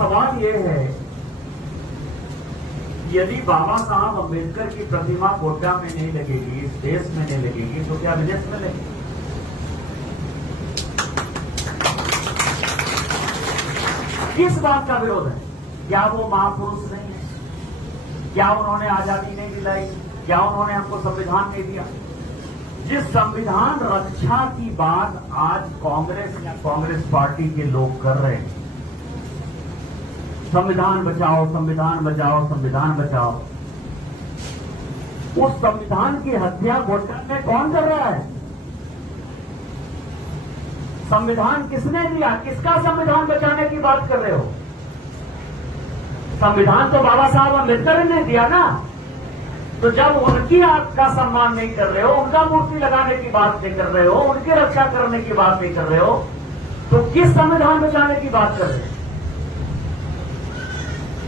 सवाल ये है, यदि बाबा साहब अम्बेडकर की प्रतिमा गोड्डा में नहीं लगेगी, इस देश में नहीं लगेगी, तो क्या विदेश में लगेगी? किस बात का विरोध है? क्या वो महापुरुष नहीं है? क्या उन्होंने आजादी नहीं दिलाई? क्या उन्होंने हमको संविधान नहीं दिया? जिस संविधान रक्षा की बात आज कांग्रेस या कांग्रेस पार्टी के लोग कर रहे हैं, संविधान बचाओ, संविधान बचाओ, संविधान बचाओ, उस संविधान की हत्या गोड्डा में कौन कर रहा है? संविधान किसने दिया? किसका संविधान बचाने की बात कर रहे हो? संविधान तो बाबा साहब अम्बेडकर ने दिया ना। तो जब उनकी आपका सम्मान नहीं कर रहे हो, उनका मूर्ति लगाने की बात नहीं कर रहे हो, उनकी रक्षा करने की बात नहीं कर रहे हो, तो किस संविधान बचाने की बात कर रहे हो?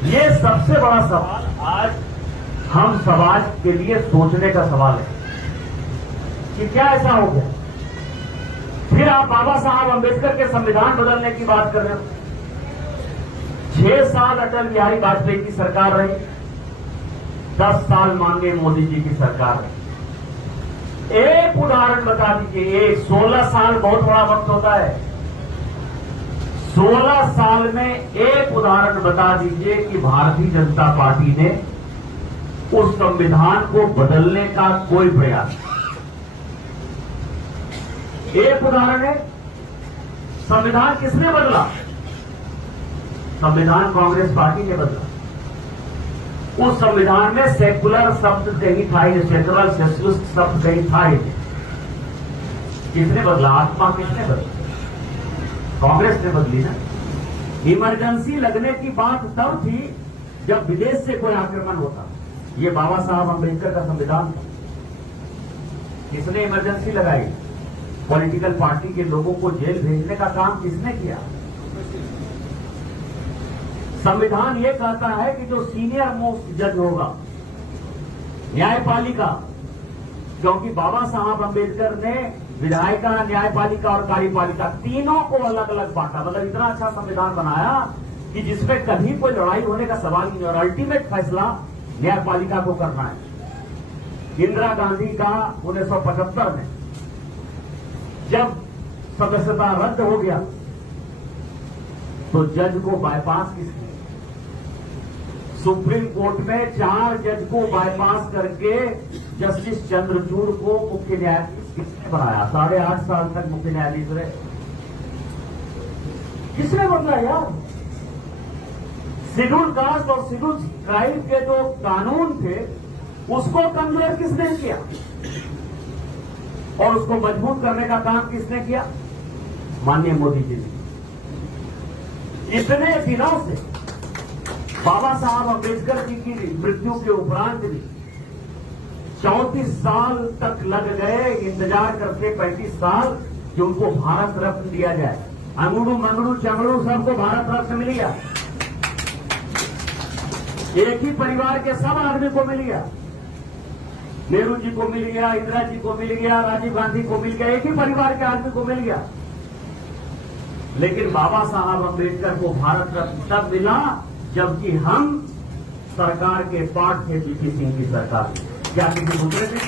ये सबसे बड़ा सवाल आज हम समाज के लिए सोचने का सवाल है कि क्या ऐसा हो गया? फिर आप बाबा साहब अम्बेडकर के संविधान बदलने की बात कर रहे हो। 6 साल अटल बिहारी वाजपेयी की सरकार रही, 10 साल माननीय मोदी जी की सरकार रही। एक उदाहरण बता दीजिए, 16 साल बहुत बड़ा वक्त होता है, 16 साल में एक उदाहरण बता दीजिए कि भारतीय जनता पार्टी ने उस संविधान को बदलने का कोई प्रयास। एक उदाहरण है, संविधान किसने बदला? संविधान कांग्रेस पार्टी ने बदला। उस संविधान में सेकुलर शब्द कहीं था ही, सेकुलर सोशलिस्ट शब्द कहीं था ही। किसने बदला? आत्मा किसने बदला? कांग्रेस ने बदली ना। इमरजेंसी लगने की बात तब थी जब विदेश से कोई आक्रमण होता। ये बाबा साहब अम्बेडकर का संविधान था। किसने इमरजेंसी लगाई? पॉलिटिकल पार्टी के लोगों को जेल भेजने का काम किसने किया? संविधान ये कहता है कि जो सीनियर मोस्ट जज होगा, न्यायपालिका, क्योंकि बाबा साहब अम्बेडकर ने विधायिका, न्यायपालिका और कार्यपालिका तीनों को अलग अलग बांटा। मतलब इतना अच्छा संविधान बनाया कि जिसमें कभी कोई लड़ाई होने का सवाल नहीं, और अल्टीमेट फैसला न्यायपालिका को करना है। इंदिरा गांधी का 1975 में जब सदस्यता रद्द हो गया तो जज को बाईपास किसने? सुप्रीम कोर्ट में 4 जज को बाईपास करके जस्टिस चंद्रचूड़ को मुख्य न्यायाधीश किसने बनाया? 8.5 साल तक मुख्य न्यायाधीश रहे। किसने बदला यार? शेड्यूल कास्ट और शेड्यूल ट्राइब के जो कानून थे उसको कमजोर किसने किया और उसको मजबूत करने का काम किसने किया? माननीय मोदी जी ने। इतने दिनों से बाबा साहब अम्बेडकर जी की मृत्यु के उपरांत भी 34 साल तक लग गए इंतजार करते, 35 साल कि उनको भारत रत्न दिया जाए। अंगड़ू मंगड़ू चंगड़ू सबको भारत रत्न मिल गया। एक ही परिवार के सब आदमी को मिल गया। नेहरू जी को मिल गया, इंदिरा जी को मिल गया, राजीव गांधी को मिल गया, एक ही परिवार के आदमी को मिल गया। लेकिन बाबा साहब अम्बेडकर को भारत रत्न तब मिला जबकि हम सरकार के पार्ट थे, वीपी सिंह की सरकार। क्या किसी दूसरे थे?